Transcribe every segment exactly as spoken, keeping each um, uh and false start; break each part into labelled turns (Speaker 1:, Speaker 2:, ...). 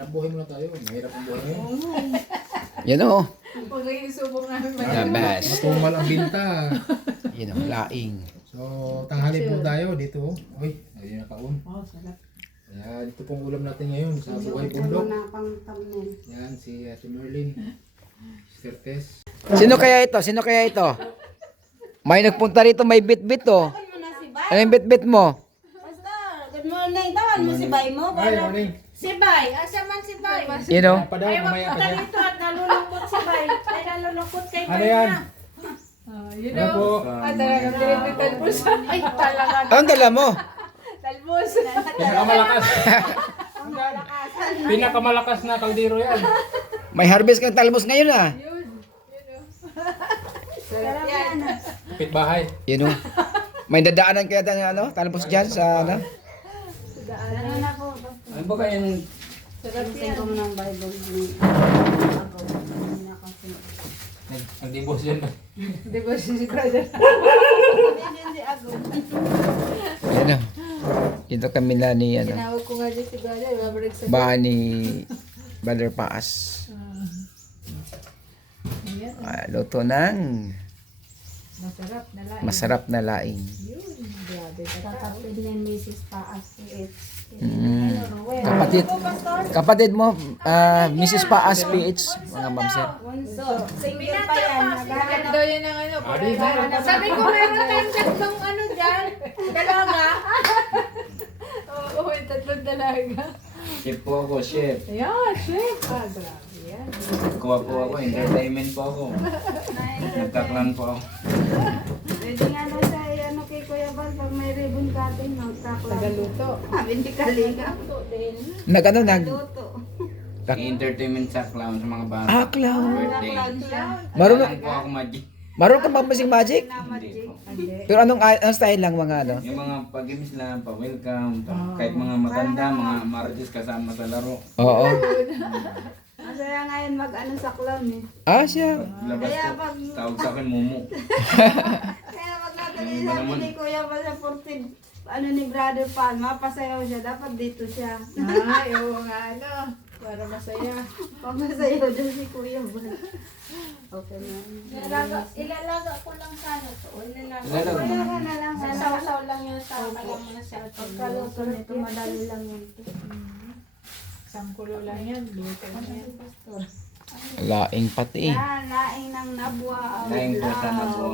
Speaker 1: Hanap buhay muna tayo. Mahirap ang buhay ngayon.
Speaker 2: Yan o.
Speaker 3: Pag naging subok namin
Speaker 2: The
Speaker 3: mahirap.
Speaker 2: best.
Speaker 1: Matumal ang binta.
Speaker 2: Yan o, laing.
Speaker 1: So, tanghali po tayo dito. Uy, ayun na kaun.
Speaker 3: Oh, sarap.
Speaker 1: Ayan, ito pong ulam natin ngayon sa Buhay Bundok.
Speaker 4: na pang thumbnail.
Speaker 1: Yan, si Ate Merlin. Sister Tess.
Speaker 2: Sino kaya ito? Sino kaya ito? May nagpunta rito, may bit-bit o.
Speaker 4: Tawag mo na si Bay.
Speaker 2: Ano yung bit-bit mo?
Speaker 4: Basta, good morning. Tawag mo si Bay mo.
Speaker 1: Ay,
Speaker 4: Para...
Speaker 1: morning.
Speaker 4: Si Bay. Asa man si Bay?
Speaker 2: You know?
Speaker 1: Pa daw, mamaya pa siya.
Speaker 4: Dito at nalulungkot si Bay. Ay, nalulungkot kay
Speaker 1: Ano
Speaker 4: Bay
Speaker 1: yan?
Speaker 4: na.
Speaker 3: Ah, you
Speaker 1: Ano po?
Speaker 3: know. Ah, talagang direct talbos. Ay, talaga.
Speaker 2: Anong dala mo?
Speaker 3: Talbos.
Speaker 1: Pinakamalakas. Pinakamalakas na kaldero yan.
Speaker 2: May harvest kang talbos ngayon ah.
Speaker 3: Yun. You know.
Speaker 4: Sarap yan.
Speaker 1: Pit bahay.
Speaker 2: You know? May dadaanan kaya tayo ano? Talbos dyan sa ano?
Speaker 4: Ano na po?
Speaker 5: Ano ba kaya nung
Speaker 3: Sarap
Speaker 4: Tingin
Speaker 3: yan.
Speaker 4: ko ng Bible ni ako. Hindi na ako sin-
Speaker 1: Nag- Nagdibos yan.
Speaker 3: Di ba si brother?
Speaker 4: Hindi si Ago.
Speaker 2: Yan o. Dito kami na ni ano.
Speaker 3: Tinawag ko nga din si brother. Babalik sa...
Speaker 2: Bahan ni Brother Paas.
Speaker 3: Ayan.
Speaker 2: Ah, luto ng
Speaker 3: Masarap na lang.
Speaker 2: masarap na laing.
Speaker 3: Yun. Grabe ka.
Speaker 4: Kakapid ni Missus Paas. It's
Speaker 2: Mm. Kapatid, kapatid mo, ah, Missus Paas P H, mga ma'am sir.
Speaker 4: Bunso. Single pa yan. Naghahanap.
Speaker 3: Daw yan ang ano.
Speaker 1: Adi,
Speaker 3: para- Sabi ko meron tayong tatlong ano dyan. Dalaga. Oo, may tatlong dalaga.
Speaker 5: chef po ako, chef.
Speaker 3: Ayan, chef. Ah, grabe yan.
Speaker 5: Kuha po ako, entertainment po ako. Nagkaklan po ako.
Speaker 4: Pwede nga na sa ano kay Kuya Bal pag may ribbon cutting. Magkakla.
Speaker 3: Tagaluto.
Speaker 4: Sabi hindi kalinga.
Speaker 2: Nag ano, nag...
Speaker 4: Luto.
Speaker 5: Entertainment sa clown sa mga bata.
Speaker 2: Ah, clown.
Speaker 5: Birthday.
Speaker 4: Clown siya.
Speaker 2: Marunong,
Speaker 5: Marunong po ako magic.
Speaker 2: marunong ka mag-music magic?
Speaker 4: Na
Speaker 5: Hindi
Speaker 4: magic.
Speaker 5: po.
Speaker 3: Hindi.
Speaker 2: Pero anong, anong style lang mga ano?
Speaker 5: Yung mga pag-imis lang, pa-welcome, pa- kahit mga matanda, mga marites kasama sa laro.
Speaker 2: Oo.
Speaker 4: Masaya ngayon mag-ano sa clown eh.
Speaker 2: Ah, siya.
Speaker 5: Labas
Speaker 4: Kaya
Speaker 5: po,
Speaker 4: pag-
Speaker 5: tawag sa akin, Mumu.
Speaker 4: Kaya pag natuloy
Speaker 5: Ano ba
Speaker 4: sabi
Speaker 5: naman?
Speaker 4: ni Kuya Bal sa fourteen, ano ni Brother Pan, mapasayaw siya. Dapat dito siya.
Speaker 3: Ay, oo nga ano. Para masaya.
Speaker 4: Papasayaw doon si Kuya Bal. Okay na.
Speaker 6: Ilalaga, ilalaga ko lang sana to. Ilalaga.
Speaker 5: Ilalaga mo.
Speaker 4: Wala ka na lang.
Speaker 6: Sasaw-saw lang yun sa alam mo na sa
Speaker 4: Pagkaluto nito, madali lang yun.
Speaker 3: Isang kulo lang yan. Luto na yan.
Speaker 2: Laing pati eh.
Speaker 4: Yan, laing ng nabwa.
Speaker 5: Laing po sa nabwa.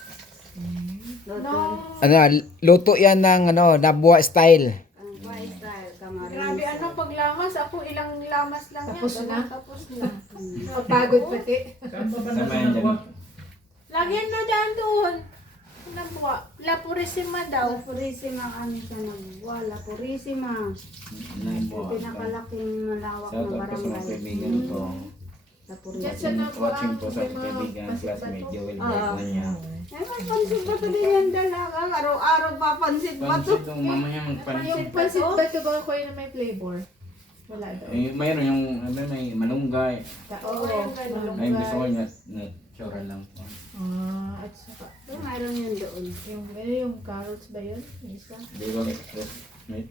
Speaker 4: Luto.
Speaker 2: Ano, luto yan ng ano, Nabwa style.
Speaker 4: Ang buhay style, kamarin.
Speaker 6: Grabe, ano paglamas? Ako ilang lamas lang
Speaker 3: Tapos
Speaker 6: yan.
Speaker 3: na?
Speaker 6: Tapos na.
Speaker 3: Pagpagod pati.
Speaker 5: Sama yan dyan.
Speaker 6: Lagyan na dyan doon. Ano po? La Purisima daw.
Speaker 4: La Purisima kami sa nabwa. La Purisima.
Speaker 5: Nine po.
Speaker 4: Yung pinakalaking malawak
Speaker 5: Shout
Speaker 4: na
Speaker 5: out po sa mga
Speaker 4: barangay.
Speaker 5: kaibigan ko.
Speaker 4: La
Speaker 6: Diyan
Speaker 4: Purisima.
Speaker 6: sa Nabwa.
Speaker 5: Watching po sa
Speaker 6: may mga
Speaker 5: kaibigan, classmate, Joel
Speaker 4: Ah.
Speaker 5: Bertanya.
Speaker 4: Ay, may pansit ba ito din yung dalaga? Araw-araw pa pansit ba ito?
Speaker 5: Pansit yung mamaya
Speaker 6: Yung
Speaker 5: magpansit.
Speaker 3: Pansit ba ito ba ko na may flavor? Wala daw.
Speaker 5: Eh, mayroon yung, ano, may malunggay.
Speaker 3: Oo.
Speaker 5: Ay, gusto ko niya, na, tsura lang po.
Speaker 3: Ah, at saka.
Speaker 4: So, mayroon yun doon.
Speaker 3: Yung, ano yung carrots ba yun? Yung Isa.
Speaker 5: Di ba, classmate?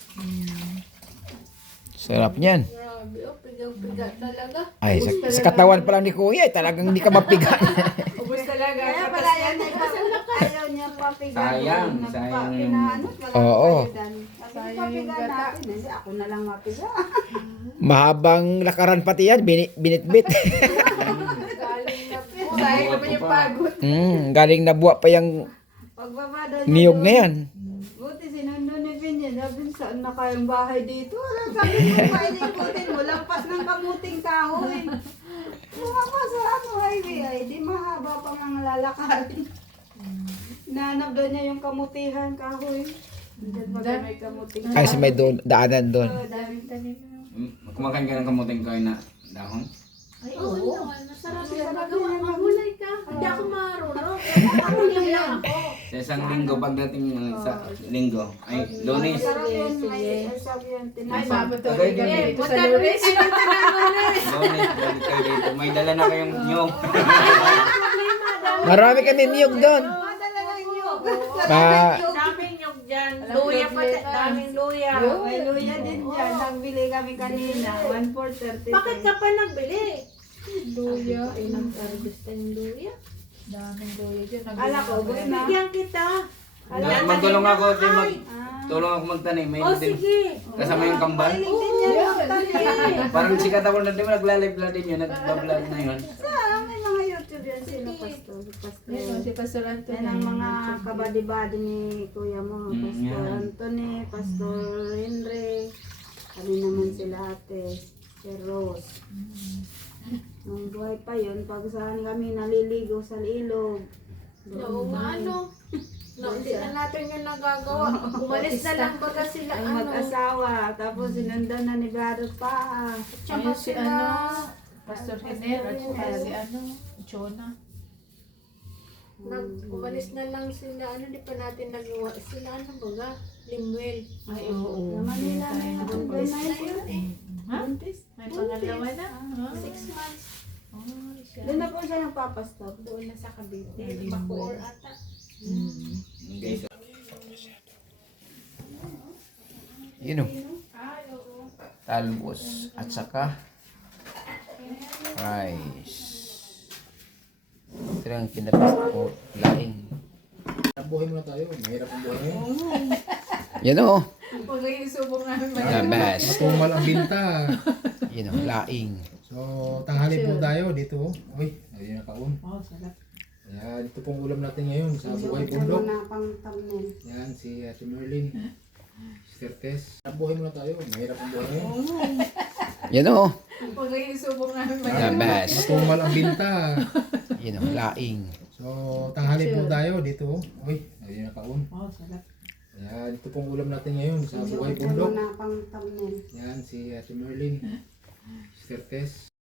Speaker 2: Sarap niyan.
Speaker 6: Grabe, oh, pigang-piga talaga.
Speaker 2: Ay, sa, sa katawan pa lang ni Kuya, eh, talagang hindi ka mapiga.
Speaker 3: Ubus talaga.
Speaker 4: Kaya pala yan, ay ayaw niya papigan.
Speaker 5: Sayang,
Speaker 4: Nagpa-
Speaker 5: sayang yung-
Speaker 4: pinaano, walang
Speaker 2: Oo.
Speaker 4: papigan. Sabi ko,
Speaker 3: Sayang yung
Speaker 4: papigan
Speaker 3: gata.
Speaker 4: natin. Hindi, ako na lang mapiga.
Speaker 2: Mahabang lakaran pati yan, bini- binitbit.
Speaker 3: Galing na po. Sayang naman yung pagod.
Speaker 2: mm, galing Nabwa pa yung
Speaker 4: Pagbaba daw niya
Speaker 2: niyog
Speaker 4: doon,
Speaker 2: na yan.
Speaker 4: buti sinundo ni Pinya. Sabi, saan na kayong bahay dito? Wala, sabi mo, pailikutin mo. Lampas ng kamuting kahoy. Lumabas sa ano, highway. Ay, di mahaba pa nga lalakarin. Nanap daw niya yung kamutihan, kahoy. Diyan pa daw may kamuting kahoy.
Speaker 2: Ay, sa may doon, daanan doon.
Speaker 4: Oo, daming tanim.
Speaker 5: Mm, Kumakain ka ng kamuting kain na dahon?
Speaker 6: Ay, oo. Oh, masarap yan. Magawa ka. Hulay ka. Hindi ako marunong. Ako lang ako.
Speaker 5: Sa isang linggo, pagdating ng sa linggo, ay, lunes.
Speaker 4: Masarap yun, may sarap yun.
Speaker 3: Ay,
Speaker 4: Tinapay.
Speaker 3: mabot
Speaker 5: Okay,
Speaker 3: kami
Speaker 5: ganun.
Speaker 3: dito sa Lourdes.
Speaker 5: Lunes, balik kayo dito. May dala na kayong nyog.
Speaker 2: Marami kami niyog doon.
Speaker 4: Madala lang yun.
Speaker 2: Ma
Speaker 6: Daming nyog dyan.
Speaker 3: dyan.
Speaker 6: Alam,
Speaker 3: Luya pa,
Speaker 6: problema.
Speaker 3: daming luya.
Speaker 4: May luya din dyan. Nagbili kami kanina. one for thirty.
Speaker 3: Bakit ka pa nagbili?
Speaker 6: Luya.
Speaker 3: Ay, nag-harvest tayong luya.
Speaker 6: Daming luya dyan.
Speaker 4: Kala ko, boy na.
Speaker 3: Bigyan kita.
Speaker 5: Magtulong ako, di mag,
Speaker 4: Ah.
Speaker 5: tulong ako magtanim. May
Speaker 3: O
Speaker 5: din.
Speaker 3: sige.
Speaker 5: Kasama yung kambal.
Speaker 4: Mahilig din yan magtanim.
Speaker 5: Parang sikat ako na di ba nagla-live na din yun, nagbablog na yun.
Speaker 4: Saan may mga YouTube yan? Sino pastor? Pastor.
Speaker 6: Ayun, si Pastor Anthony.
Speaker 4: Yan ang mga kabady-bady ni kuya mo.
Speaker 5: Mm,
Speaker 4: Pastor
Speaker 5: yan.
Speaker 4: Anthony, Pastor Henry. Kami naman sila ate. Si Rose. Nung buhay pa yun, pag saan kami naliligo sa ilog.
Speaker 3: Oo nga, ano. No, hindi na natin yung nagagawa. Umalis na lang baga sila,
Speaker 4: Ang
Speaker 3: ano.
Speaker 4: mag-asawa. Tapos sinundan na ni Brother pa.
Speaker 3: Tsaka
Speaker 6: Ayun, si
Speaker 3: sila.
Speaker 6: ano, Pastor Hiner at saka si ano, Jonah.
Speaker 3: Nag, umalis na lang sila, ano, di pa natin nagawa. Sila, ano baga, Limuel.
Speaker 6: Ay, oo.
Speaker 4: Sa Manila na yun.
Speaker 6: Ano
Speaker 4: Buntis
Speaker 6: pa
Speaker 4: na
Speaker 3: Na yun eh.
Speaker 6: Ha? May pangalawa na? Ha?
Speaker 3: Six months.
Speaker 6: Oh, siya.
Speaker 4: Doon na po siya nagpapastop.
Speaker 3: Doon na sa Cavite.
Speaker 6: Ay,
Speaker 3: Bacoor ata.
Speaker 5: Guys,
Speaker 2: Yun o. Talbos at saka rice. Ito lang kinapis ko. Laing.
Speaker 1: Buhay muna tayo. Mahirap ang buhay ngayon.
Speaker 2: Yan o.
Speaker 6: Pag yung subok namin may
Speaker 2: The best.
Speaker 1: Matumal ang binta.
Speaker 2: Yun o. Laing.
Speaker 1: So, tanghali po tayo dito. Uy, ayun na kaon.
Speaker 6: Oh, sarap.
Speaker 1: Yan, ito pong ulam natin ngayon sa Buhay
Speaker 4: Ito
Speaker 1: Bundok.
Speaker 4: na pang thumbnail.
Speaker 1: Yan, si Ate Merlin. Sister Tess. Buhay muna tayo. Mahirap ang buhay ngayon.
Speaker 2: Yan o.
Speaker 6: Pag yung subok namin may
Speaker 2: The best.
Speaker 1: Matumal ang binta.
Speaker 2: Yun o. Laing.
Speaker 1: So, tanghali po tayo dito. Uy, ayun na kaon.
Speaker 6: Oh, sarap.
Speaker 1: Yan, ito pong ulam natin ngayon sa Buhay
Speaker 4: Ito
Speaker 1: Bundok.
Speaker 4: na pang thumbnail.
Speaker 1: Yan, si Ate Merlin. Sister Tess.